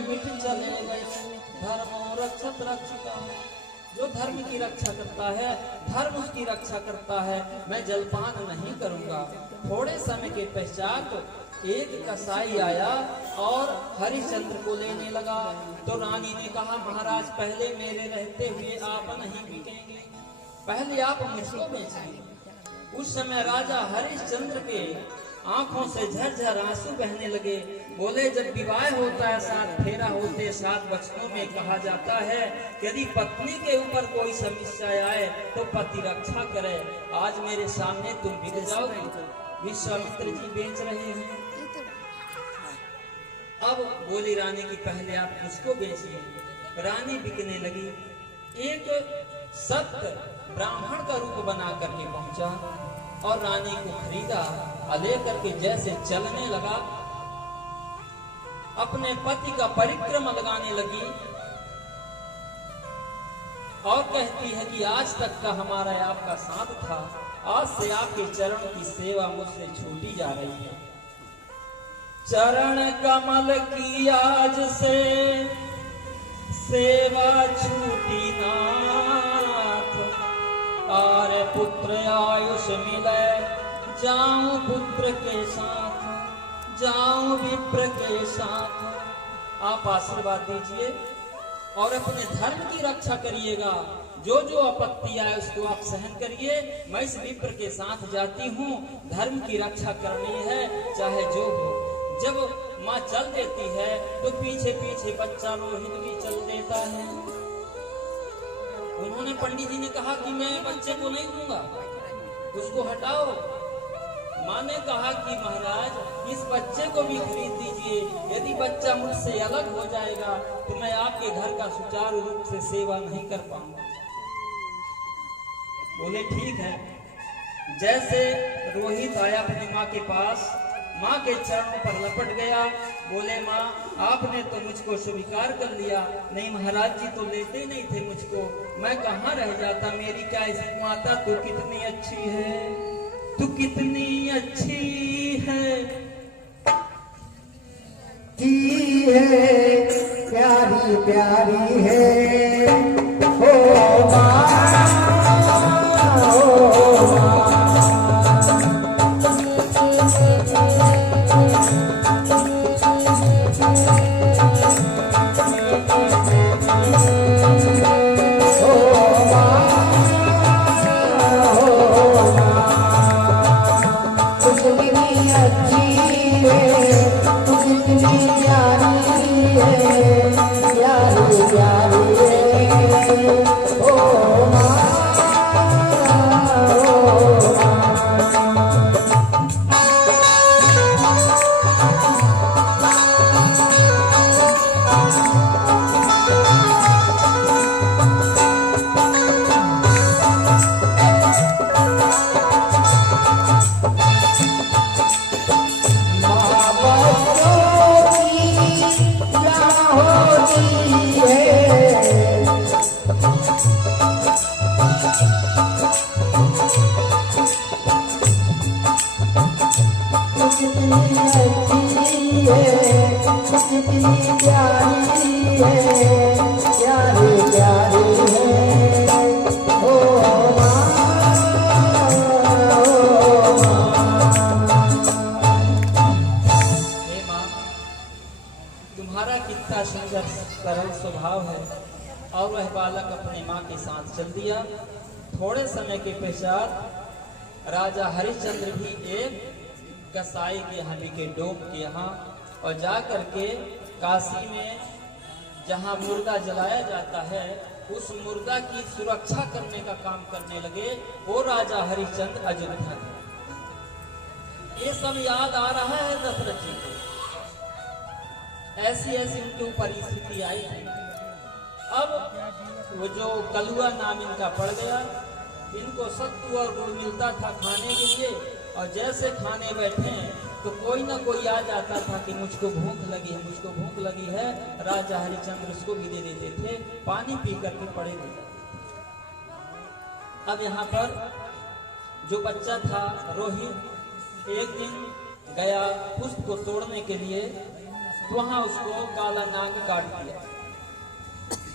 मिट चले गए, धर्मो रक्षत रक्षिता। जो धर्म की रक्षा करता है, धर्म उसकी रक्षा करता है। मैं जलपान नहीं करूंगा। थोड़े समय के पश्चात एक कसाई आया और हरिश्चंद्र को लेने लगा। तो रानी ने कहा, महाराज पहले मेरे रहते हुए आप नहीं बिकेंगे, पहले आप मुझको बेचिए। उस समय राजा हरिश्चंद्र के आंखों से झरझर आंसू बहने लगे। बोले, जब विवाह होता है, 7 फेरा होते, 7 वचनों में कहा जाता है कि यदि पत्नी के ऊपर कोई समस्या आए तो पति रक्षा करे। आज मेरे सामने तुम बिक जाओगे। विश्वामित्र जी बेच रहे हैं। अब बोली रानी की, पहले आप उसको बेचिए। रानी बिकने लगी। एक सत्य ब्राह्मण का रूप बना करके पहुंचा और रानी को खरीदा और लेकर के जैसे चलने लगा, अपने पति का परिक्रमा लगाने लगी और कहती है कि आज तक का हमारा आपका साथ था, आज से आपके चरण की सेवा मुझसे छूटी जा रही है। चरण कमल की आज से सेवा छूटी नाथ, और पुत्र आयुष मिले जाऊं पुत्र के साथ, जाऊं विप्र के साथ। आप आशीर्वाद दीजिए और अपने धर्म की रक्षा करिएगा। जो जो आपत्ति आए उसको आप सहन करिए। मैं इस विप्र के साथ जाती हूँ, धर्म की रक्षा करनी है चाहे जो हो। जब माँ चल देती है तो पीछे पीछे बच्चा रोहित भी चल देता है। उन्होंने पंडित जी ने कहा कि मैं बच्चे को नहीं दूंगा, उसको हटाओ। माँ ने कहा कि महाराज इस बच्चे को भी खरीद दीजिए, यदि बच्चा मुझसे अलग हो जाएगा तो मैं आपके घर का सुचारू रूप से सेवा नहीं कर पाऊंगा। बोले ठीक है। जैसे रोहित आया अपनी माँ के पास, माँ के चरणों पर लपट गया। बोले, माँ आपने तो मुझको स्वीकार कर लिया। नहीं महाराज जी तो लेते नहीं थे मुझको, मैं कहाँ रह जाता। मेरी क्या इज्जत, माता तू कितनी अच्छी है, तू कितनी अच्छी है, प्यारी प्यारी है ओ माँ। तुम्हारा कितना सुंदर सरल स्वभाव है। और वह बालक अपने माँ के साथ चल दिया। थोड़े समय के पश्चात राजा हरिश्चंद्र भी एक कसाई के हमी के डोम के यहाँ और जा करके काशी में जहाँ मुर्दा जलाया जाता है उस मुर्दा की सुरक्षा करने का काम करने लगे। वो राजा हरिश्चंद्र अयोध्या। ये सब याद आ रहा है दशरथ जी को। ऐसी ऐसी उनके ऊपर स्थिति आई थी। अब वो जो कलुआ नाम इनका पड़ गया, इनको सत्तू और गुड़ मिलता था खाने के लिए, और जैसे खाने बैठे तो कोई ना कोई आ जाता था कि मुझको भूख लगी है, मुझको भूख लगी है। राजा हरिश्चंद्र उसको भी दे देते थे, पानी पी करके पड़े रह जाते थे। अब यहाँ पर जो बच्चा था रोहित, एक दिन गया पुष्प को तोड़ने के लिए, तो वहां उसको काला नाग काट दिया।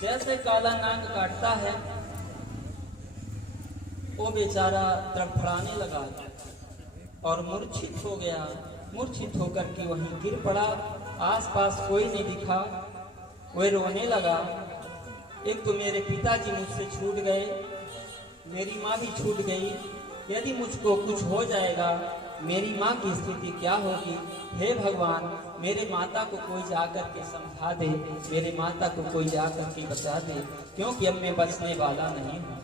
जैसे काला नाग काटता है वो बेचारा तड़फड़ाने लगा और मूर्छित हो गया। मूर्छित होकर के वहीं गिर पड़ा। आसपास कोई नहीं दिखा। वह रोने लगा, एक तो मेरे पिताजी मुझसे छूट गए, मेरी माँ भी छूट गई, यदि मुझको कुछ हो जाएगा मेरी माँ की स्थिति क्या होगी। हे भगवान, मेरे माता को कोई जाकर के समझा दे, मेरे माता को कोई जाकर के बचा दे, क्योंकि अब मैं बचने वाला नहीं हूँ।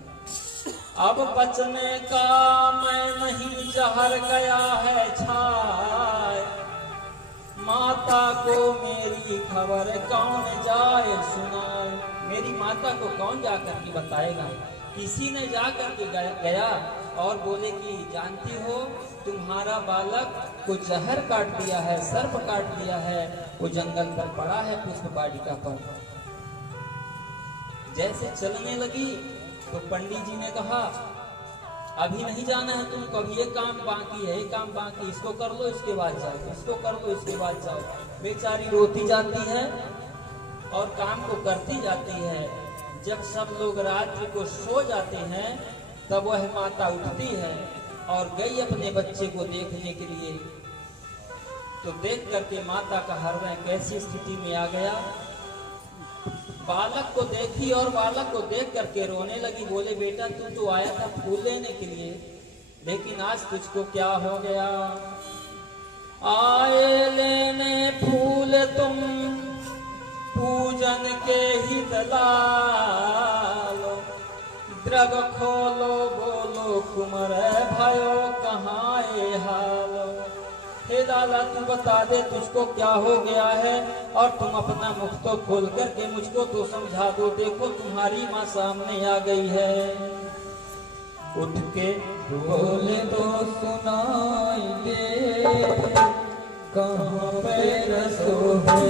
अब बचने का मैं नहीं, जहर गया है छाय, माता को मेरी खबर कौन जाए सुनाए। मेरी माता को कौन जाकर के बताएगा। किसी ने जाकर के गया और बोले कि जानती हो तुम्हारा बालक को जहर काट दिया है, सर्प काट दिया है, वो जंगल पर पड़ा है पुष्प वाटिका पर। जैसे चलने लगी तो पंडित जी ने कहा अभी नहीं जाना है तुमको, अभी एक काम बाकी है, एक काम बाकी, इसको कर लो इसके बाद जाओ, इसको कर लो इसके बाद जाओ। बेचारी रोती जाती है और काम को करती जाती है। जब सब लोग रात्रि को सो जाते हैं तब वह माता उठती है और गई अपने बच्चे को देखने के लिए। तो देख करके माता का हृदय कैसी स्थिति में आ गया। बालक को देखी और बालक को देख करके रोने लगी। बोले बेटा तू तो आया था फूल लेने के लिए, लेकिन आज तुझको क्या हो गया। आए लेने फूल तुम पूजन के हित लालो, द्रग खोलो बोलो कुमर भयो कहाँ ए हालो। हे लाला तू बता दे तुझको क्या हो गया है और तुम अपना मुख तो खोल करके मुझको तो समझा दो। देखो तुम्हारी माँ सामने आ गई है। उठ के बोले तो सुनाई दे कहाँ पे रसो है।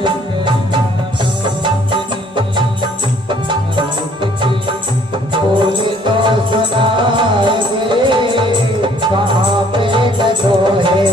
बोले तो सुनाई दे कहाँ पे रसो है।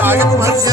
आगे तुम हट से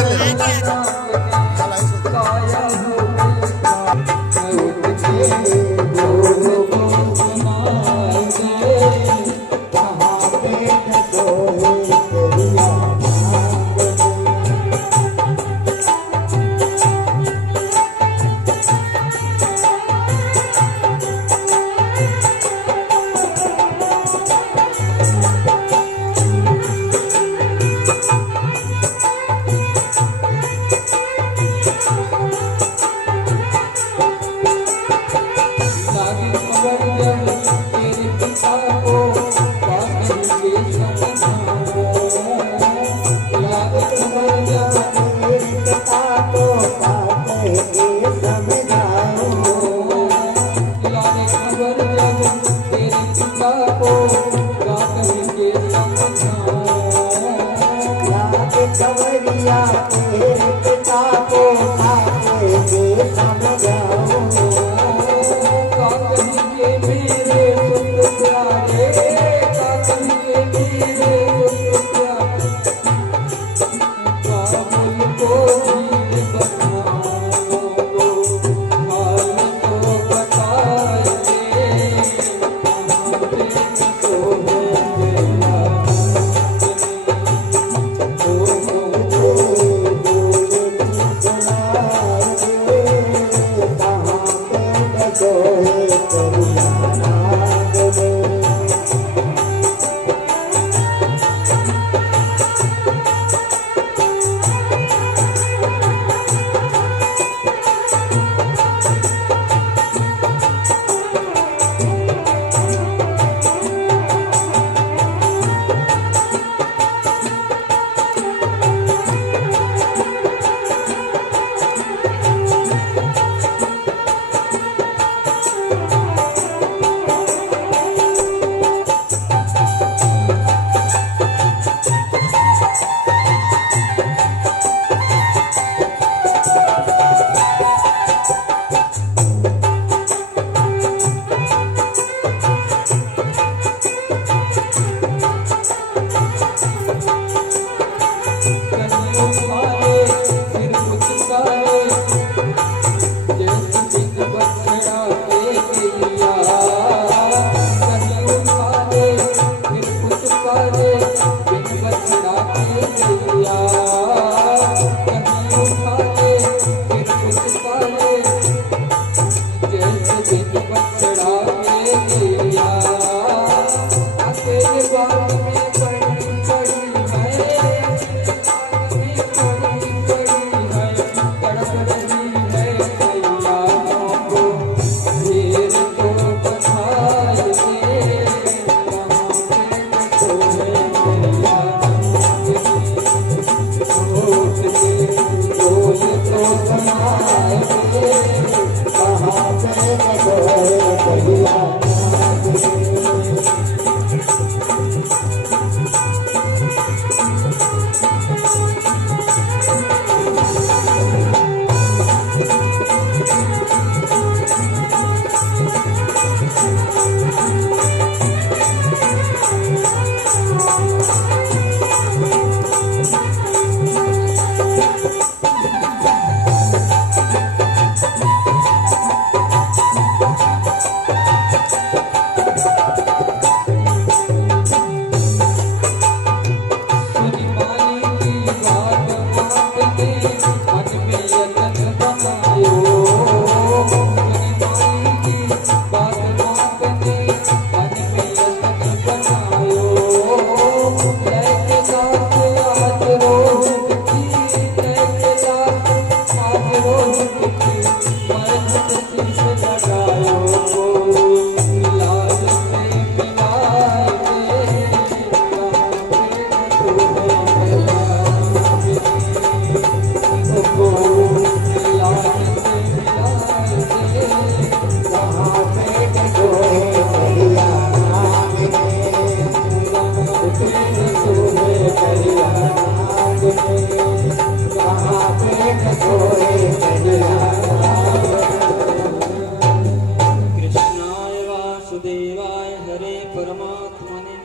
कृष्णाय वासुदेवाय हरे परमात्मने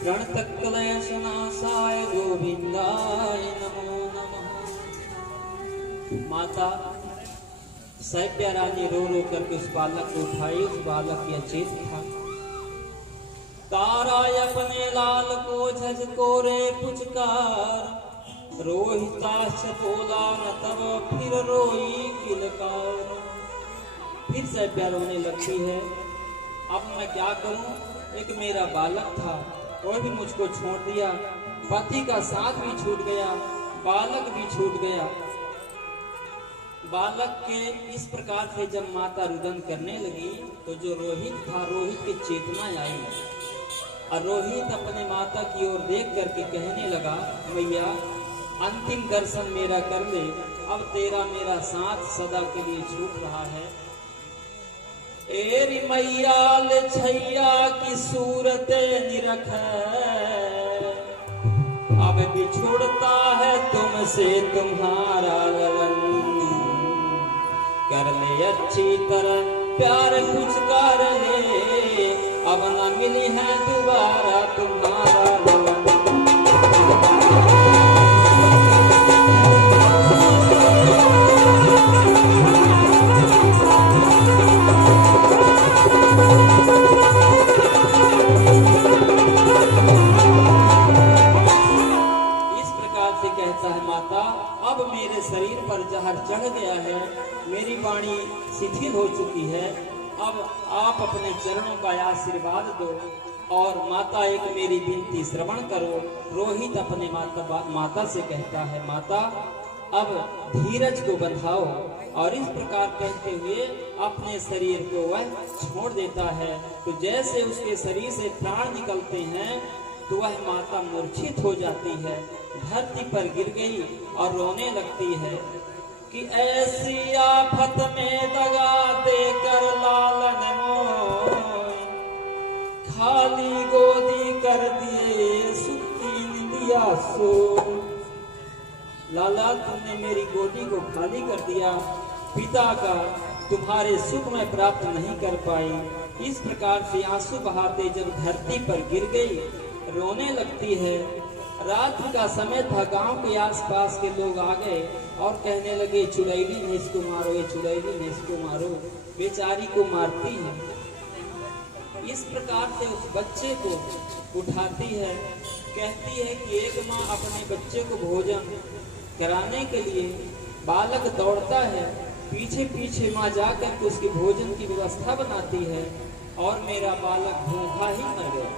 प्रणतक्लेशनाशाय गोविंदाय नमो नमः। माता सैब्या रानी रो रो करके उस बालक को उठाई। उस बालक की अचेत था। तारा अपने लाल को झजकोरे पुचकार, रोहिताश बोला न तब फिर रोई किलकार। फिर सैब्या रोने लगती है। अब मैं क्या करूं? एक मेरा बालक था, वो भी मुझको छोड़ दिया। पति का साथ भी छूट गया, बालक भी छूट गया। बालक के इस प्रकार से जब माता रुदन करने लगी तो जो रोहित था, रोहित की चेतना आई और रोहित अपने माता की ओर देख करके कहने लगा, मैया अंतिम दर्शन मेरा कर ले, अब तेरा मेरा साथ सदा के लिए छूट रहा है। एरी मैया ले छैया की सूरत निरख, अब बिछुड़ता है तुमसे तुम्हारा ललन। कर ले अच्छी तरह प्यार कुछ कर ले, अब न मिली है दोबारा तुम्हारा ललन। अब मेरे शरीर पर जहर चढ़ गया है, मेरी वाणी शिथिल हो चुकी है। अब आप अपने चरणों का आशीर्वाद दो। और माता एक मेरी विनती श्रवण करो। रोहित अपने माता से कहता है, माता अब धीरज को बंधाओ। और इस प्रकार कहते हुए अपने शरीर को वह छोड़ देता है। तो जैसे उसके शरीर से प्राण निकलते हैं तो वह माता मूर्छित हो जाती है, धरती पर गिर गई और रोने लगती है कि ऐसी आफत में दगा देकर लालन मोय, खाली गोदी कर दिए सुखी निंदिया सो। लाला तुमने मेरी गोदी को खाली कर दिया, पिता का तुम्हारे सुख में प्राप्त नहीं कर पाई। इस प्रकार से आंसू बहाते जब धरती पर गिर गई, रोने लगती है। रात्रि का समय था, गांव के आसपास के लोग आ गए और कहने लगे, चुड़ैली ने इसको मारो, ये चुड़ैली ने इसको मारो, बेचारी को मारती है। इस प्रकार से उस बच्चे को उठाती है, कहती है कि एक माँ अपने बच्चे को भोजन कराने के लिए, बालक दौड़ता है, पीछे पीछे माँ जाकर के उसके भोजन की व्यवस्था बनाती है और मेरा बालक भूखा ही मर गया।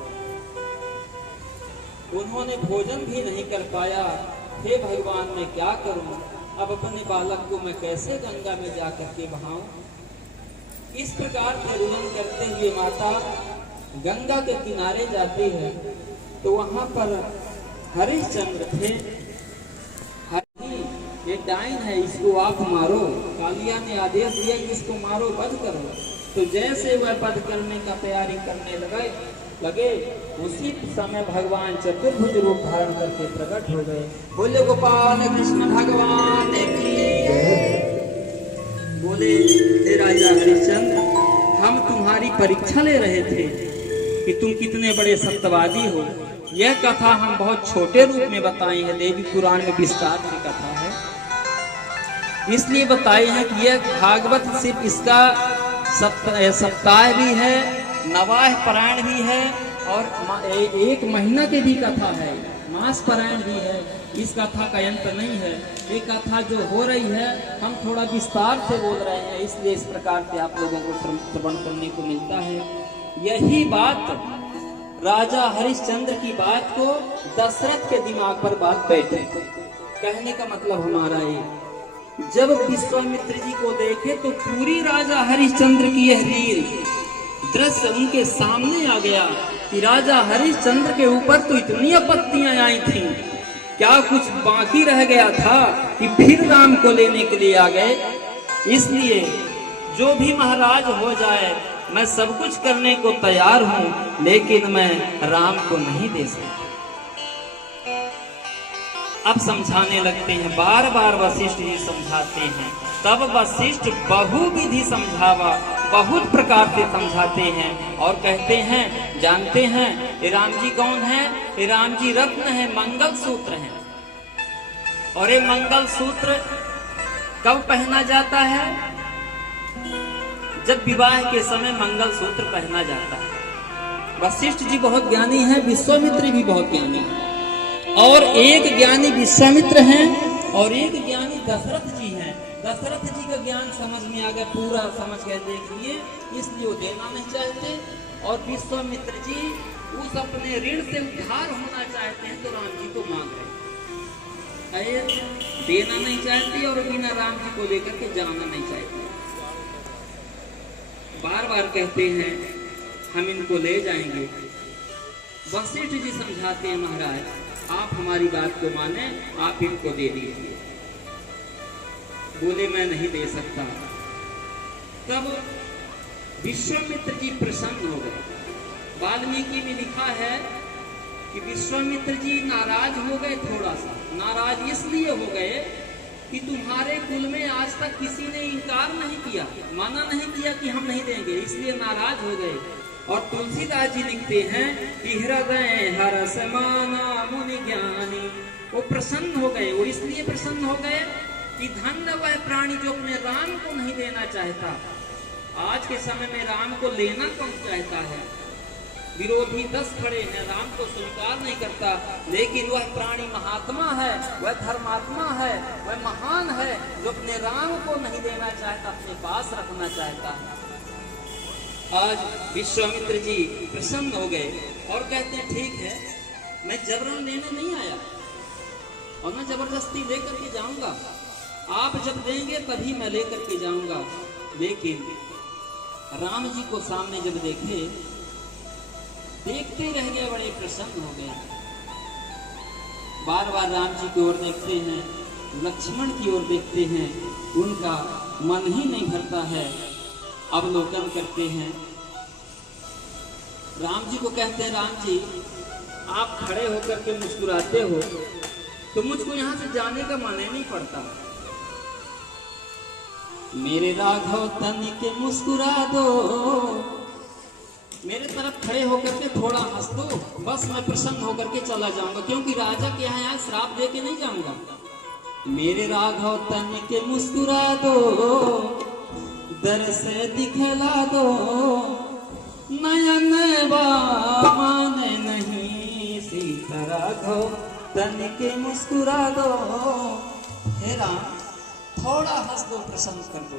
उन्होंने भोजन भी नहीं कर पाया। हे भगवान, मैं क्या करूं? अब अपने बालक को मैं कैसे गंगा में जाकर के बहाऊं? इस प्रकार से रुदन करते हुए माता गंगा के किनारे जाती है। तो वहां पर हरिश्चंद्र थे। ये डाइन है, इसको आप मारो। कालिया ने आदेश दिया कि इसको मारो, वध करो। तो जैसे वह वध करने का तैयारी करने लगे उसी समय भगवान चतुर्भुज रूप धारण करके प्रकट हो गए। बोले गोपाल कृष्ण भगवान की। बोले, हे राजा हरिश्चंद्र, हम तुम्हारी परीक्षा ले रहे थे कि तुम कितने बड़े सत्यवादी हो। यह कथा हम बहुत छोटे रूप में बताए हैं, देवी पुराण में विस्तार की कथा है, इसलिए बताए हैं कि यह भागवत सिर्फ इसका सप्ताह भी है, नवाह पारायण भी है और एक महीना की भी कथा है, मास पारायण भी है। इस कथा का अंत नहीं है। ये कथा जो हो रही है हम थोड़ा विस्तार से बोल रहे हैं, इसलिए इस प्रकार से आप लोगों को श्रवण करने को मिलता है। यही बात राजा हरिश्चंद्र की बात को दशरथ के दिमाग पर बात बैठे। कहने का मतलब हमारा ये, जब विश्वामित्र जी को देखे तो पूरी राजा हरिश्चंद्र की यह लील दृश्य उनके सामने आ गया कि राजा हरिश्चंद्र के ऊपर तो इतनी आपत्तियां आई थी, क्या कुछ बाकी रह गया था कि फिर राम को लेने के लिए आ गए। इसलिए जो भी महाराज हो जाए मैं सब कुछ करने को तैयार हूं, लेकिन मैं राम को नहीं दे सकता। अब समझाने लगते हैं, बार बार वशिष्ठ जी समझाते हैं। तब वशिष्ठ बहुविधि समझावा, बहुत प्रकार से समझाते हैं और कहते हैं, जानते हैं ये राम जी कौन है? ये राम जी रत्न है, मंगल सूत्र है। और ये मंगल सूत्र कब पहना जाता है? जब विवाह के समय मंगल सूत्र पहना जाता है। वशिष्ठ जी बहुत ज्ञानी हैं, विश्वामित्र भी बहुत ज्ञानी है। और एक ज्ञानी विश्वामित्र हैं और एक ज्ञानी दशरथ जी हैं। दशरथ जी का ज्ञान समझ में आ गया, पूरा समझ गए, देख लिए, इसलिए वो देना नहीं चाहते। और विश्वामित्र जी उस अपने ऋण से उद्धार होना चाहते हैं, तो राम जी को मांग रहे हैं, देना नहीं चाहते और बिना राम जी को लेकर के जाना नहीं चाहते। बार बार कहते हैं हम इनको ले जाएंगे। वशिष्ठ जी समझाते हैं, महाराज आप हमारी बात को माने, आप इनको दे दीजिए। बोले मैं नहीं दे सकता। तब विश्वामित्र जी प्रसन्न हो गए। वाल्मीकि में लिखा है कि विश्वामित्र जी नाराज हो गए, थोड़ा सा नाराज इसलिए हो गए कि तुम्हारे कुल में आज तक किसी ने इनकार नहीं किया, माना नहीं किया कि हम नहीं देंगे, इसलिए नाराज हो गए। और तुलसीदास जी लिखते हैं कि हृदय हरस माना मुनि ज्ञानी, वो प्रसन्न हो गए। वो इसलिए प्रसन्न हो गए कि धन्य वह प्राणी जो अपने राम को नहीं देना चाहता। आज के समय में राम को लेना कौन चाहता है? विरोधी 10 खड़े हैं, राम को स्वीकार नहीं करता, लेकिन वह प्राणी महात्मा है, वह धर्मात्मा है, वह महान है, जो अपने राम को नहीं देना चाहता, अपने पास रखना चाहता है। आज विश्वामित्र जी प्रसन्न हो गए और कहते हैं ठीक है, मैं जबरन लेने नहीं आया और मैं जबरदस्ती लेकर के जाऊंगा, आप जब देंगे तभी मैं लेकर के जाऊंगा। लेकिन राम जी को सामने जब देखे, देखते रह गए, बड़े प्रसन्न हो गए। बार बार राम जी की ओर देखते हैं, लक्ष्मण की ओर देखते हैं, उनका मन ही नहीं भरता है। अवलोकन करते हैं, राम जी को कहते हैं, राम जी आप खड़े होकर के मुस्कुराते हो तो मुझको यहाँ से जाने का मन ही नहीं पड़ता। मेरे राघव तन के मुस्कुरा दो, मेरे तरफ खड़े होकर के थोड़ा हंस दो, बस मैं प्रसन्न होकर के चला जाऊंगा, क्योंकि राजा के यहाँ श्राप दे के नहीं जाऊंगा। मेरे राघव तन के मुस्कुरा दो, दर से दिखला दो, नयन माने नहीं, सीता राघव तन के मुस्कुरा दो। हे राम थोड़ा हंस दो, प्रसन्न कर दो,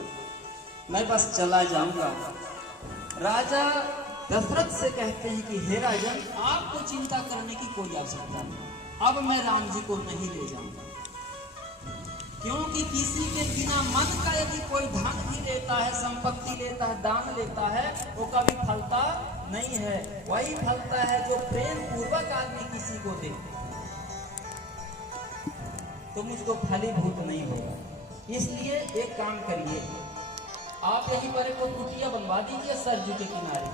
मैं बस चला जाऊंगा। राजा दशरथ से कहते हैं कि हे राजन, आपको चिंता करने की कोई आवश्यकता नहीं, अब मैं राम जी को नहीं ले जाऊंगा, क्योंकि किसी के बिना मन का यदि कोई धन भी लेता है, संपत्ति लेता है, दान लेता है, वो कभी फलता नहीं है। वही फलता है जो प्रेम पूर्वक आदमी किसी को दे, तो मुझको फलीभूत नहीं होगा। इसलिए एक काम करिए, आप यहीं पर एक कुटिया बनवा दीजिए सरजू के किनारे,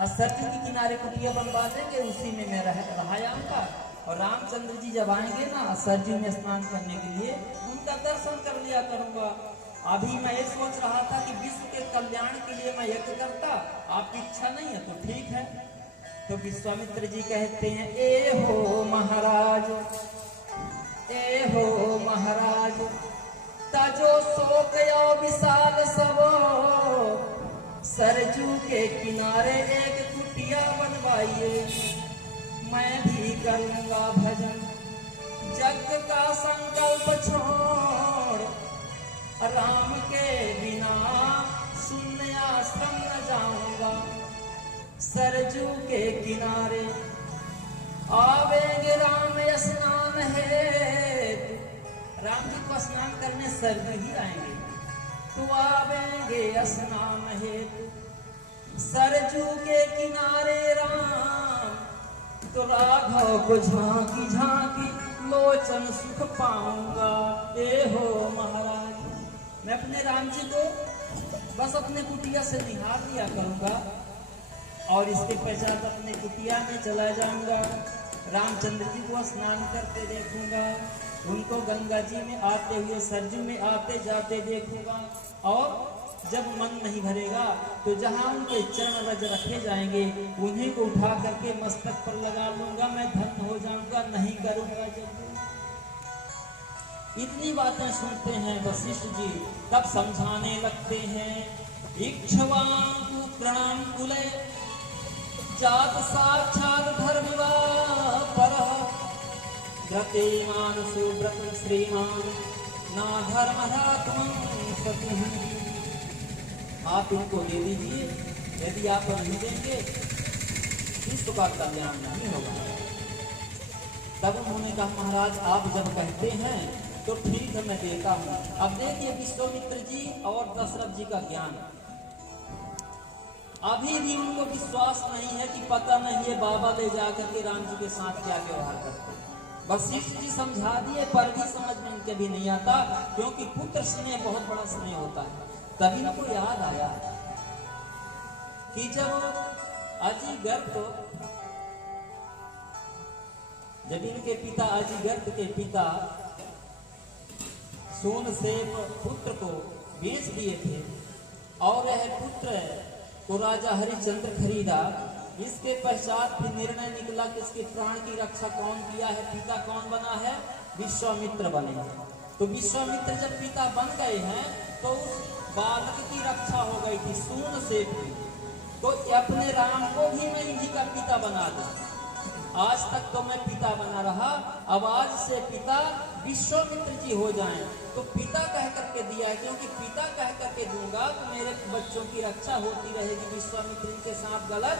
और सरजू के किनारे कुटिया बनवा देंगे, उसी में मैं रहा जाऊंगा। और रामचंद्र जी जब आएंगे ना सरजू में स्नान करने के लिए, उनका दर्शन कर लिया करूंगा। अभी मैं ये सोच रहा था कि विश्व के कल्याण के लिए मैं यज्ञ करता, आपकी इच्छा नहीं है तो ठीक है। तो विश्वामित्र जी कहते हैं, ए हो महाराज, ए हो महाराज, ताजो सो गया विशाल सब, सरजू के किनारे एक कुटिया बनवाइए, मैं भी करूंगा भजन, जग का संकल्प छोड़, राम के बिना शून्य आश्रम न जाऊंगा। सरजू के किनारे आवेंगे राम स्नान है, राम जी को स्नान करने सरजू ही आएंगे, तो आवेंगे स्नान हेतु सरजू के किनारे राम, तो राघव को झांकी झांकी लोचन सुख पाऊंगा। ए हो महाराज, मैं अपने राम जी को बस अपने कुटिया से निहार लिया करूंगा और इसके पश्चात अपने कुटिया में चला जाऊंगा। रामचंद्र जी को स्नान करते देखूंगा, उनको गंगा जी में आते हुए, सरजू में आते जाते देखूंगा, और जब मन नहीं भरेगा तो जहां उनके चरण रज रखे जाएंगे उन्हीं को उठा करके मस्तक पर लगा लूंगा, मैं धन्य हो जाऊंगा, नहीं करूंगा जब। इतनी बातें सुनते हैं वशिष्ठ जी, तब समझाने लगते हैं, इक्ष्वाकु प्रणाम कुले जात साक्षात धर्मवा पर, व्रते मानसो व्रत श्रीमान ना धर्मरात्मं सति। आप इनको दे दीजिए, यदि आप नहीं देंगे विश्व का कल्याण नहीं होगा। तब उन्होंने कहा, महाराज आप जब कहते हैं तो ठीक है, मैं देता हूँ। अब देखिए विश्वामित्र जी और दशरथ जी का ज्ञान, अभी भी उनको विश्वास नहीं है कि पता नहीं है बाबा ले जाकर के राम जी के साथ क्या व्यवहार करते। वशिष्ठ जी समझा दिए, पर भी समझ में इनके भी नहीं आता, क्योंकि पुत्र स्नेह बहुत बड़ा स्नेह होता है। तभी इनको याद आया कि जब इनके पिता अजिगर्त के पिता सोनसेन पुत्र को बेच दिए थे और यह पुत्र को राजा हरिश्चंद्र खरीदा, इसके पश्चात फिर निर्णय निकला कि इसके प्राण की रक्षा कौन किया है, पिता कौन बना है, विश्वामित्र बने। तो विश्वामित्र जब पिता बन गए हैं तो उस बालक की रक्षा हो गई थी सून से, तो अपने राम को भी मैं इन्हीं का पिता बना दूं। आज तक तो मैं पिता बना रहा, अब आज से पिता विश्वामित्र जी हो जाएं। तो पिता कह करके दिया है, क्योंकि पिता कह करके दूंगा तो मेरे बच्चों की रक्षा होती रहेगी, विश्वामित्र के साथ गलत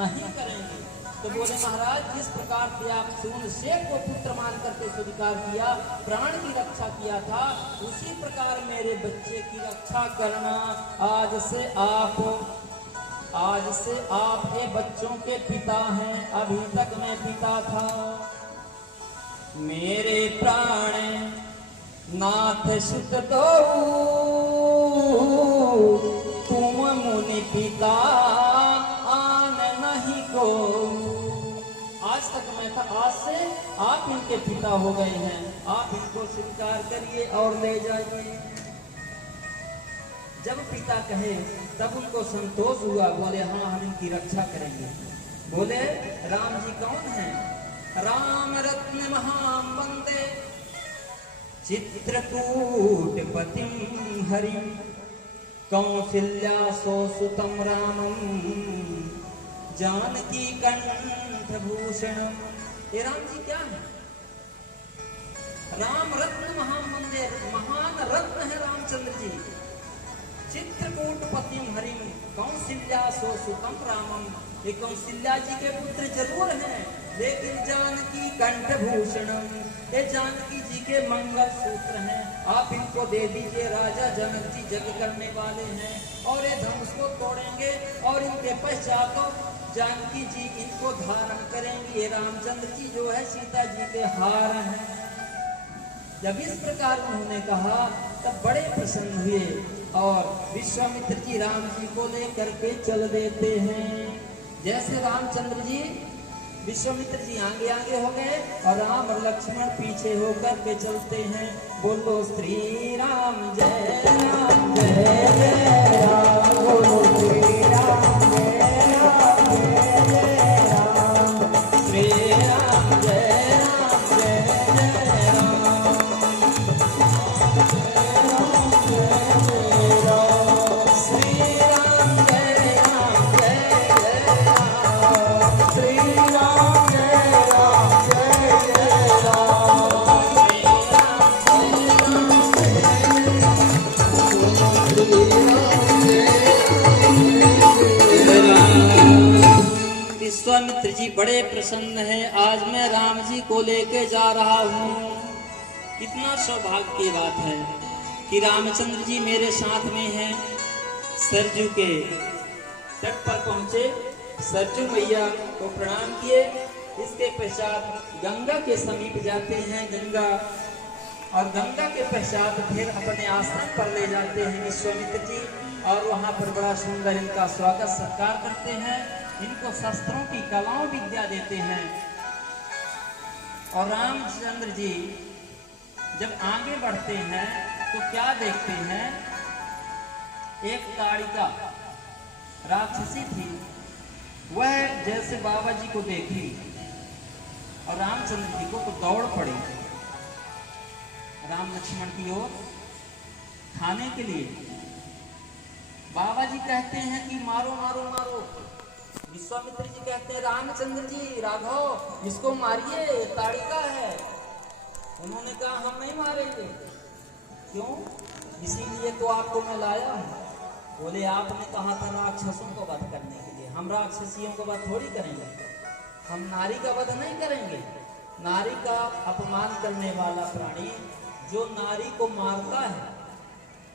नहीं करेंगे। तो बोले महाराज, जिस प्रकार से आप शूरसेन को पुत्र मान करके स्वीकार किया, प्राण की रक्षा किया था, उसी प्रकार मेरे बच्चे की रक्षा करना। आज से आप ये बच्चों के पिता हैं, अभी तक मैं पिता था। मेरे प्राण नाथ सुत दो, तुम मुनि पिता आन नहीं को। आज तक मैं था, आज से आप इनके पिता हो गए हैं, आप इनको स्वीकार करिए और ले जाइए। जब पिता कहे तब उनको संतोष हुआ, बोले हाँ हम इनकी रक्षा करेंगे। बोले राम जी कौन हैं? राम रत्न महाम वंदे चित्रकूट पतिम हरिम कौसल्या सुतम रामम जानकी कंठ भूषणम। ये राम जी क्या है? राम रत्न महाम वंदे, महान रत्न है रामचंद्र जी। चित्रकूट पतिम हरिम कौशल्या सुतम रामम, ये कौशल्या जी के पुत्र जरूर हैं, लेकिन जानकी कंठ भूषणम, ये जानकी जी के मंगल सूत्र हैं। आप इनको दे दीजिए, राजा जनक जी जग करने वाले हैं और ये धनुष को तोड़ेंगे और इनके पश्चात जानकी जी इनको धारण करेंगे। ये रामचंद्र जी जो है सीता जी के हार हैं। जब इस प्रकार उन्होंने कहा तब बड़े प्रसन्न हुए और विश्वामित्र जी राम जी को लेकर के चल देते हैं। जैसे रामचंद्र जी विश्वामित्र जी आगे आगे हो गए और राम और लक्ष्मण पीछे होकर के चलते हैं। बोलो श्री राम जय राम जय जय राम, बोलो श्री राम जय राम जय जय राम, श्री राम जय राम जय जय राम, श्री राम जय राम जय जय राम, श्री राम जय राम जय जय राम, विश्वामित्र जी बड़े प्रसन्न हैं। आज मैं राम जी को लेके जा रहा हूँ। कितना सौभाग्य की बात है कि रामचंद्र जी मेरे साथ में हैं। सरजू के तट पर पहुंचे, सरजू मैया को प्रणाम किए। इसके पश्चात गंगा के समीप जाते हैं, गंगा और गंगा के पश्चात फिर अपने आश्रम पर ले जाते हैं विश्वामित्र जी और वहां पर बड़ा सुंदर इनका स्वागत सत्कार करते हैं। इनको शस्त्रों की कलाओं विद्या देते हैं। और रामचंद्र जी जब आगे बढ़ते हैं तो क्या देखते हैं? एक ताड़िका राक्षसी थी, वह जैसे बाबा जी को देखी और रामचंद्र जी को तो दौड़ पड़ी राम लक्ष्मण की ओर खाने के लिए। बाबा जी कहते हैं कि मारो मारो मारो। विश्वामित्र जी कहते हैं रामचंद्र जी राघव इसको मारिए, ये ताड़िका है। उन्होंने कहा हम नहीं मारेंगे। क्यों? इसीलिए तो आपको मैं लाया हूँ। बोले आपने कहा था राक्षसों को वध करने के लिए, हम राक्षसियों को वध थोड़ी करेंगे, हम नारी का वध नहीं करेंगे। नारी का अपमान करने वाला प्राणी जो नारी को मारता है,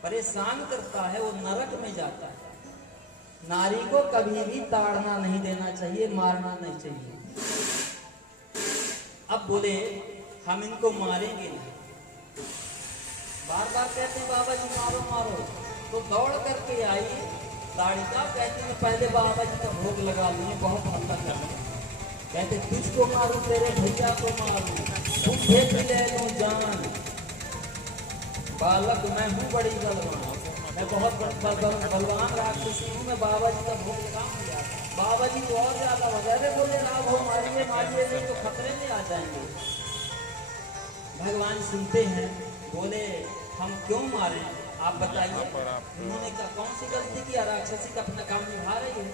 परेशान करता है, वो नरक में जाता है। नारी को कभी भी ताड़ना नहीं देना चाहिए, मारना नहीं चाहिए। अब बोले हम इनको मारेंगे नहीं। बार बार कहते हैं बाबा जी मारो मारो, तो दौड़ करके आई ताड़िका। कहते हैं पहले बाबा जी का भोग लगा लिए, बहुत हमला कर लिया। कहते तुझको मारूं, तेरे भैया को मारूं, तुझे भी ले लूं जान। बालक मैं हूँ बड़ी बलवान, मैं बहुत बलवान राक्षसी हूँ, मैं बाबा जी का भोग लगा दिया। बाबा जी तो और ज्यादा वगैरह बोले राघव मारिए मारिए नहीं तो खतरे में आ जाएंगे। भगवान सुनते हैं, बोले हम क्यों मारे आप बताइए। उन्होंने कहा कौन सी गलती की? राक्षसी का अपना काम निभा रही है।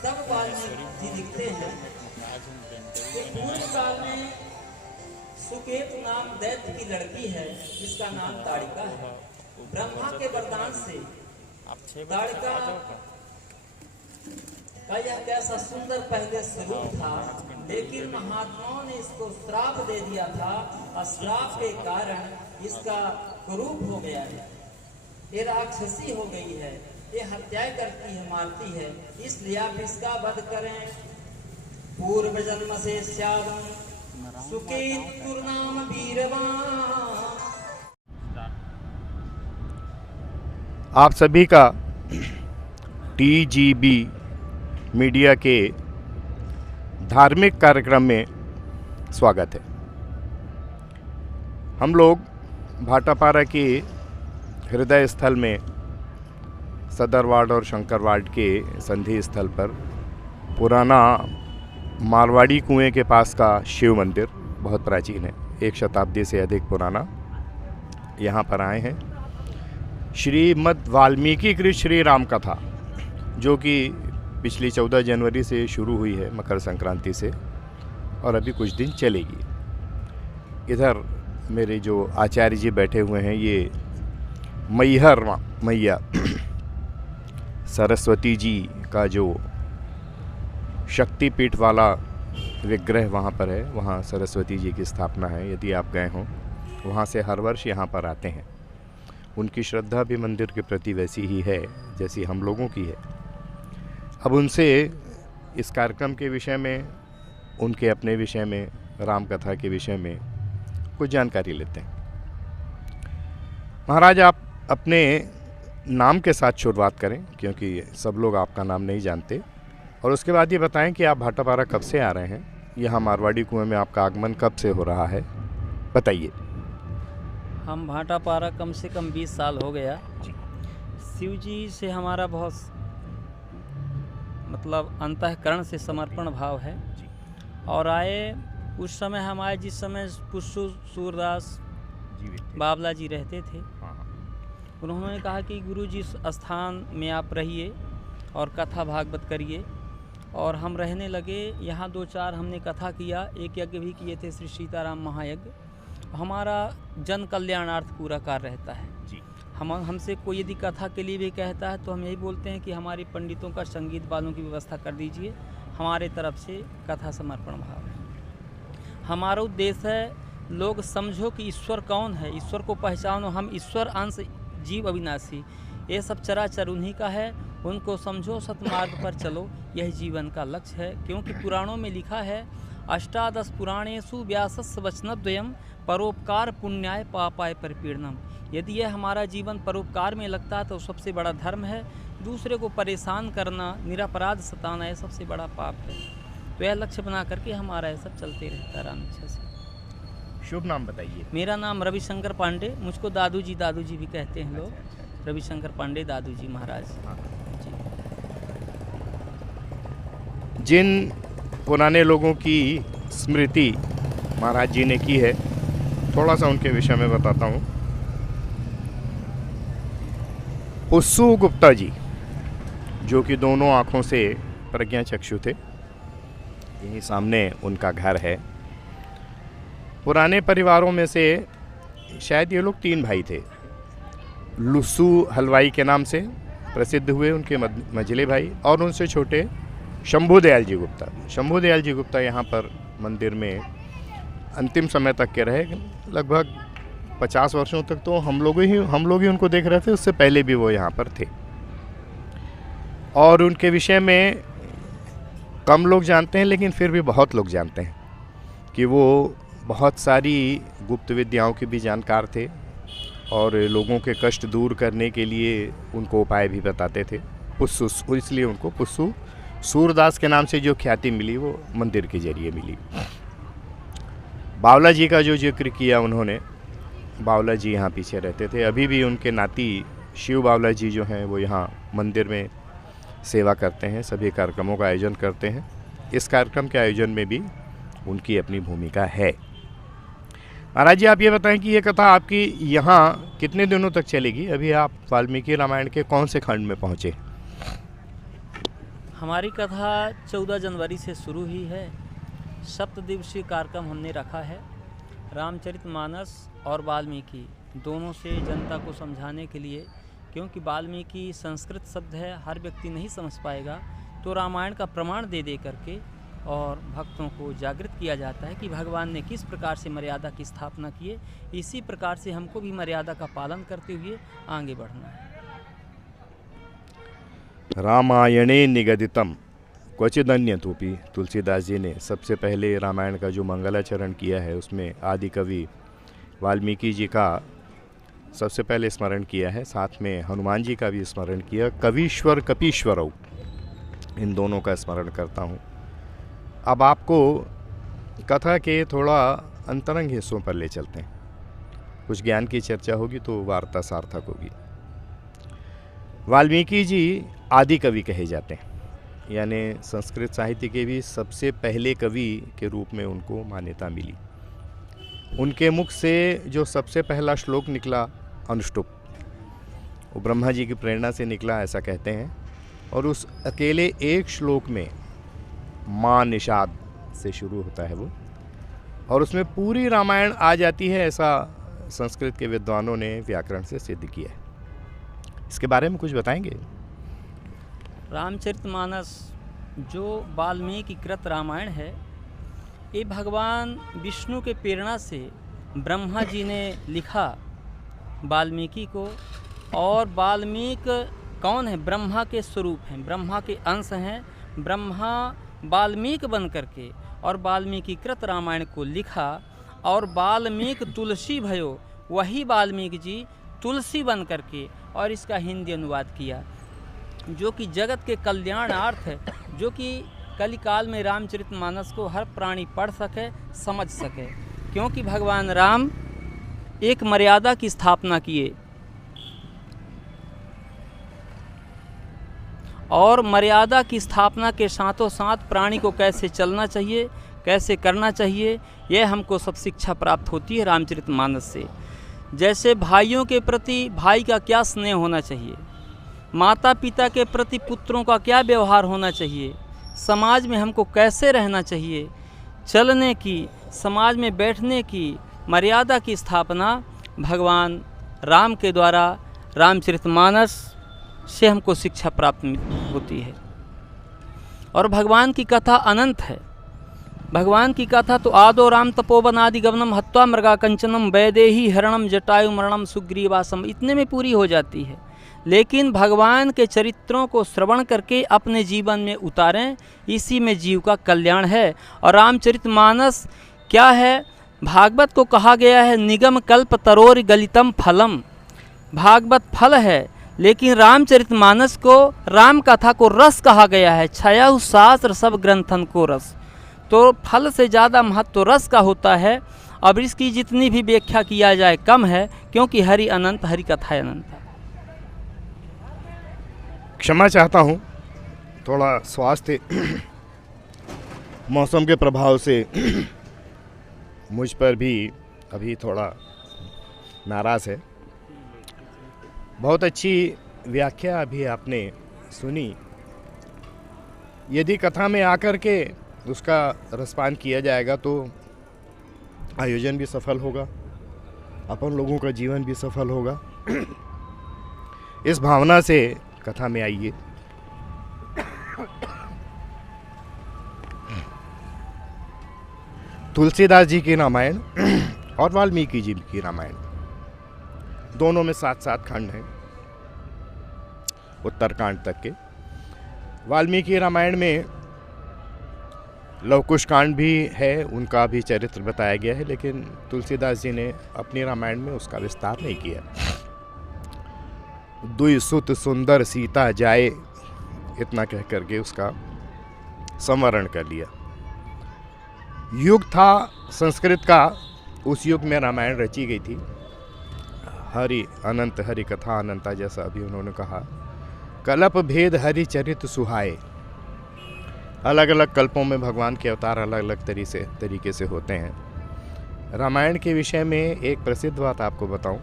तब वाल्मीकि जी लिखते हैं कि पूर्व काल में सुकेत नाम दैत्य की लड़की है जिसका नाम ताड़िका है। ब्रह्मा के वरदान से ताड़िका का यह कैसा सुंदर पहले स्वरूप था, लेकिन महात्माओं ने इसको श्राप दे दिया था और श्राप के कारण इसका कुरूप हो गया है। ये राक्षसी हो गई है, ये हत्याएं करती है, मारती है, इसलिए आप इसका वध करें। पूर्व जन्म से स्यादं सुकेत नाम वीरवान। आप सभी का TGB मीडिया के धार्मिक कार्यक्रम में स्वागत है। हम लोग भाटापारा के हृदय स्थल में सदर वार्ड और शंकर वार्ड के संधि स्थल पर पुराना मारवाड़ी कुएं के पास का शिव मंदिर बहुत प्राचीन है, 1 शताब्दी से अधिक पुराना, यहाँ पर आए हैं। श्रीमद् वाल्मीकि कृत श्री राम कथा जो कि पिछली 14 जनवरी से शुरू हुई है, मकर संक्रांति से, और अभी कुछ दिन चलेगी। इधर मेरे जो आचार्य जी बैठे हुए हैं, ये मैहर मैया सरस्वती जी का जो शक्तिपीठ वाला विग्रह वहाँ पर है, वहाँ सरस्वती जी की स्थापना है। यदि आप गए हों, वहाँ से हर वर्ष यहाँ पर आते हैं। उनकी श्रद्धा भी मंदिर के प्रति वैसी ही है जैसी हम लोगों की है। अब उनसे इस कार्यक्रम के विषय में, उनके अपने विषय में, राम कथा के विषय में कुछ जानकारी लेते हैं। महाराज, आप अपने नाम के साथ शुरुआत करें, क्योंकि सब लोग आपका नाम नहीं जानते, और उसके बाद ये बताएं कि आप भाटापारा कब से आ रहे हैं, यहाँ मारवाड़ी कुएं में आपका आगमन कब से हो रहा है, बताइए। हम भाटापारा कम से कम 20 साल हो गया। शिव जी से हमारा बहुत मतलब अंतःकरण से समर्पण भाव है। और आए उस समय हम आए जिस समय पुष्सु सूरदास बाबला जी रहते थे। उन्होंने कहा कि गुरु जी स्थान में आप रहिए और कथा भागवत करिए, और हम रहने लगे। यहाँ 2-4 हमने कथा किया, एक यज्ञ भी किए थे, श्री सीताराम महायज्ञ। हमारा जन कल्याणार्थ पूरा कार्य रहता है जी। हमसे कोई यदि कथा के लिए भी कहता है तो हम यही बोलते हैं कि हमारे पंडितों का संगीत वालों की व्यवस्था कर दीजिए, हमारे तरफ से कथा समर्पण भाव है। हमारा उद्देश्य है लोग समझो कि ईश्वर कौन है, ईश्वर को पहचानो। हम ईश्वर अंश जीव अविनाशी, ये सब चराचर उन्हीं का है, उनको समझो, सतमार्ग पर चलो, यही जीवन का लक्ष्य है। क्योंकि पुराणों में लिखा है, 18 पुराणेषु व्यासस्य वचनद्वयम् परोपकार पुण्याय पापाय परिपीडनम। यदि यह हमारा जीवन परोपकार में लगता है तो सबसे बड़ा धर्म है। दूसरे को परेशान करना, निरपराध सताना, यह सबसे बड़ा पाप है। तो यह लक्ष्य बना करके हमारा यह सब चलते रहता है राम इच्छा से। शुभ नाम बताइए। मेरा नाम रविशंकर पांडे, मुझको दादू जी भी कहते हैं लोग। रविशंकर पांडे दादू जी महाराज जी। जिन पुराने लोगों की स्मृति महाराज जी ने की है, थोड़ा सा उनके विषय में बताता हूँ। पुस्सु गुप्ता जी, जो कि दोनों आँखों से प्रज्ञाचक्षु थे, यहीं सामने उनका घर है। पुराने परिवारों में से शायद ये लोग 3 भाई थे। लुस्सू हलवाई के नाम से प्रसिद्ध हुए उनके मझले भाई, और उनसे छोटे शंभू दयाल जी गुप्ता। शंभू दयाल जी गुप्ता यहाँ पर मंदिर में अंतिम समय तक के रहे, लगभग 50 वर्षों तक। तो हम लोग ही उनको देख रहे थे, उससे पहले भी वो यहाँ पर थे। और उनके विषय में कम लोग जानते हैं, लेकिन फिर भी बहुत लोग जानते हैं कि वो बहुत सारी गुप्त विद्याओं के भी जानकार थे, और लोगों के कष्ट दूर करने के लिए उनको उपाय भी बताते थे। पुस्सु, इसलिए उनको पुस्सु सूरदास के नाम से जो ख्याति मिली वो मंदिर के जरिए मिली। बावला जी का जो जिक्र किया उन्होंने, बावला जी यहाँ पीछे रहते थे। अभी भी उनके नाती शिव बावला जी जो हैं वो यहाँ मंदिर में सेवा करते हैं, सभी कार्यक्रमों का आयोजन करते हैं। इस कार्यक्रम के आयोजन में भी उनकी अपनी भूमिका है। महाराज जी, आप ये बताएं कि ये कथा आपकी यहाँ कितने दिनों तक चलेगी? अभी आप वाल्मीकि रामायण के कौन से खंड में पहुँचे? हमारी कथा 14 जनवरी से शुरू हुई है। 7 दिवसीय कार्यक्रम हमने रखा है। रामचरितमानस और वाल्मीकि दोनों से जनता को समझाने के लिए, क्योंकि वाल्मीकि संस्कृत शब्द है, हर व्यक्ति नहीं समझ पाएगा, तो रामायण का प्रमाण दे दे करके और भक्तों को जागृत किया जाता है कि भगवान ने किस प्रकार से मर्यादा की स्थापना की है। इसी प्रकार से हमको भी मर्यादा का पालन करते हुए आगे बढ़ना है। रामायणे निगदितम क्वचिदन्यतोपि, तुलसीदास जी ने सबसे पहले रामायण का जो मंगलाचरण किया है उसमें आदि कवि वाल्मीकि जी का सबसे पहले स्मरण किया है, साथ में हनुमान जी का भी स्मरण किया। कवीश्वर कपीश्वरौ, इन दोनों का स्मरण करता हूँ। अब आपको कथा के थोड़ा अंतरंग हिस्सों पर ले चलते हैं। कुछ ज्ञान की चर्चा होगी तो वार्ता सार्थक होगी। वाल्मीकि जी आदि कवि कहे जाते हैं, यानी संस्कृत साहित्य के भी सबसे पहले कवि के रूप में उनको मान्यता मिली। उनके मुख से जो सबसे पहला श्लोक निकला अनुष्टुप, वो ब्रह्मा जी की प्रेरणा से निकला ऐसा कहते हैं। और उस अकेले एक श्लोक में माँ निषाद से शुरू होता है वो, और उसमें पूरी रामायण आ जाती है, ऐसा संस्कृत के विद्वानों ने व्याकरण से सिद्ध किया है। इसके बारे में कुछ बताएंगे? रामचरितमानस जो वाल्मीकि कृत रामायण है, ये भगवान विष्णु के प्रेरणा से ब्रह्मा जी ने लिखा वाल्मीकि को। और वाल्मीकि कौन है? ब्रह्मा के स्वरूप हैं, ब्रह्मा के अंश हैं। ब्रह्मा वाल्मीकि बन करके और वाल्मीकि कृत रामायण को लिखा। और वाल्मीकि तुलसी भयो, वही वाल्मीकि जी तुलसी बन करके और इसका हिंदी अनुवाद किया, जो कि जगत के कल्याणार्थ है, जो कि कलिकाल में रामचरितमानस को हर प्राणी पढ़ सके, समझ सके। क्योंकि भगवान राम एक मर्यादा की स्थापना किए और मर्यादा की स्थापना के साथों साथ प्राणी को कैसे चलना चाहिए, कैसे करना चाहिए, यह हमको सब शिक्षा प्राप्त होती है रामचरितमानस से। जैसे भाइयों के प्रति भाई का क्या स्नेह होना चाहिए, माता पिता के प्रति पुत्रों का क्या व्यवहार होना चाहिए, समाज में हमको कैसे रहना चाहिए, चलने की, समाज में बैठने की मर्यादा की स्थापना भगवान राम के द्वारा रामचरितमानस से हमको शिक्षा प्राप्त होती है। और भगवान की कथा अनंत है। भगवान की कथा तो आदो राम तपोवनादि गमनम हत्वा मृगा कंचनम वैदेही हरणम जटायु मरणम सुग्रीवासम, इतने में पूरी हो जाती है। लेकिन भगवान के चरित्रों को श्रवण करके अपने जीवन में उतारें, इसी में जीव का कल्याण है। और रामचरितमानस क्या है? भागवत को कहा गया है निगम कल्प तरोर गलितम फलम, भागवत फल है, लेकिन रामचरितमानस को, राम कथा को रस कहा गया है। छाया शास्त्र सब ग्रंथन को रस, तो फल से ज़्यादा महत्व तो रस का होता है। अब इसकी जितनी भी व्याख्या किया जाए कम है, क्योंकि हरि अनंत, हरि कथा अनंत है। क्षमा चाहता हूँ, थोड़ा स्वास्थ्य मौसम के प्रभाव से मुझ पर भी अभी थोड़ा नाराज़ है। बहुत अच्छी व्याख्या अभी आपने सुनी। यदि कथा में आकर के उसका रसपान किया जाएगा तो आयोजन भी सफल होगा, अपन लोगों का जीवन भी सफल होगा। इस भावना से कथा में आइए। तुलसीदास जी की रामायण और वाल्मीकि जी की रामायण, दोनों में 7-7 खंड हैं, उत्तरकांड तक के। वाल्मीकि रामायण में लवकुश कांड भी है, उनका भी चरित्र बताया गया है, लेकिन तुलसीदास जी ने अपनी रामायण में उसका विस्तार नहीं किया। दुई सुत सुंदर सीता जाए, इतना कह करके उसका संवरण कर लिया। युग था संस्कृत का, उस युग में रामायण रची गई थी। हरि अनंत, हरि कथा अनंता, जैसा अभी उन्होंने कहा। कल्प भेद हरि चरित सुहाए, अलग अलग कल्पों में भगवान के अवतार अलग अलग तरीके से होते हैं। रामायण के विषय में एक प्रसिद्ध बात आपको बताऊं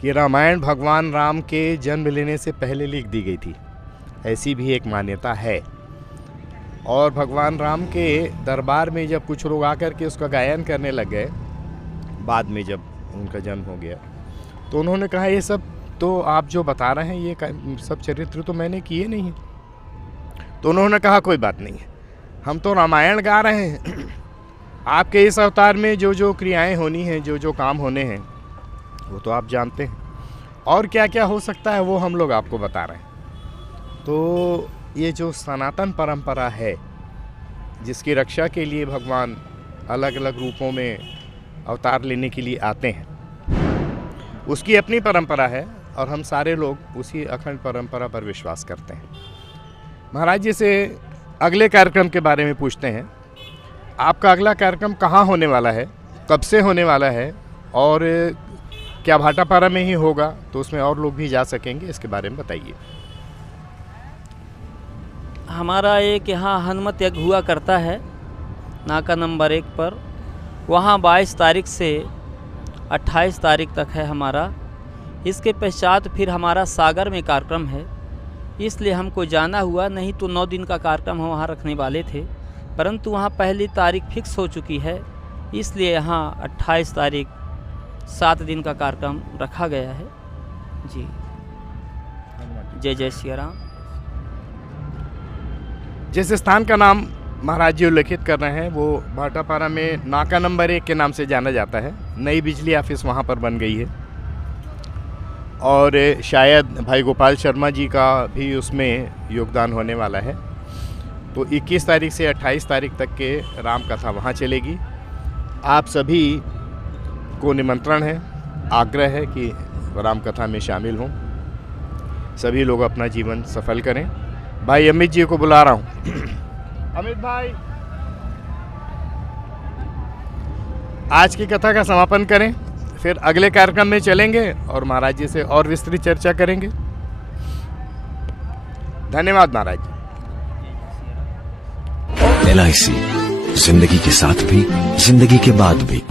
कि रामायण भगवान राम के जन्म लेने से पहले लिख दी गई थी। ऐसी भी एक मान्यता है। और भगवान राम के दरबार में जब कुछ लोग आकर के उसका गायन करने लग गए, बाद में जब उनका जन्म हो गया, तो उन्होंने कहा ये सब तो आप जो बता रहे हैं ये सब चरित्र तो मैंने किए नहीं हैं। तो उन्होंने कहा कोई बात नहीं है, हम तो रामायण गा रहे हैं, आपके इस अवतार में जो जो क्रियाएं होनी हैं, जो जो काम होने हैं, वो तो आप जानते हैं, और क्या क्या हो सकता है वो हम लोग आपको बता रहे हैं। तो ये जो सनातन परंपरा है, जिसकी रक्षा के लिए भगवान अलग अलग रूपों में अवतार लेने के लिए आते हैं, उसकी अपनी परंपरा है और हम सारे लोग उसी अखंड परंपरा पर विश्वास करते हैं। महाराज जी से अगले कार्यक्रम के बारे में पूछते हैं। आपका अगला कार्यक्रम कहाँ होने वाला है, कब से होने वाला है, और क्या भाटापारा में ही होगा, तो उसमें और लोग भी जा सकेंगे, इसके बारे में बताइए। हमारा एक यहाँ हनुमत यज्ञ हुआ करता है नाका नंबर 1 पर, वहाँ 22 तारीख से 28 तारीख तक है हमारा। इसके पश्चात फिर हमारा सागर में कार्यक्रम है, इसलिए हमको जाना हुआ, नहीं तो 9 दिन का कार्यक्रम हम वहाँ रखने वाले थे, परंतु वहाँ पहली तारीख फिक्स हो चुकी है, इसलिए यहाँ 28 तारीख 7 दिन का कार्यक्रम रखा गया है जी। जय जय श्री राम। जिस स्थान का नाम महाराज जी उल्लेखित कर रहे हैं वो भाटापारा में नाका नंबर 1 के नाम से जाना जाता है। नई बिजली ऑफिस वहाँ पर बन गई है और शायद भाई गोपाल शर्मा जी का भी उसमें योगदान होने वाला है। तो 21 तारीख से 28 तारीख तक के राम कथा वहाँ चलेगी। आप सभी को निमंत्रण है, आग्रह है कि राम कथा में शामिल हों, सभी लोग अपना जीवन सफल करें। भाई अमित जी को बुला रहा हूँ। अमित भाई, आज की कथा का समापन करें, फिर अगले कार्यक्रम में चलेंगे और महाराज जी से और विस्तृत चर्चा करेंगे। धन्यवाद महाराज जी। LIC, जिंदगी के साथ भी, जिंदगी के बाद भी।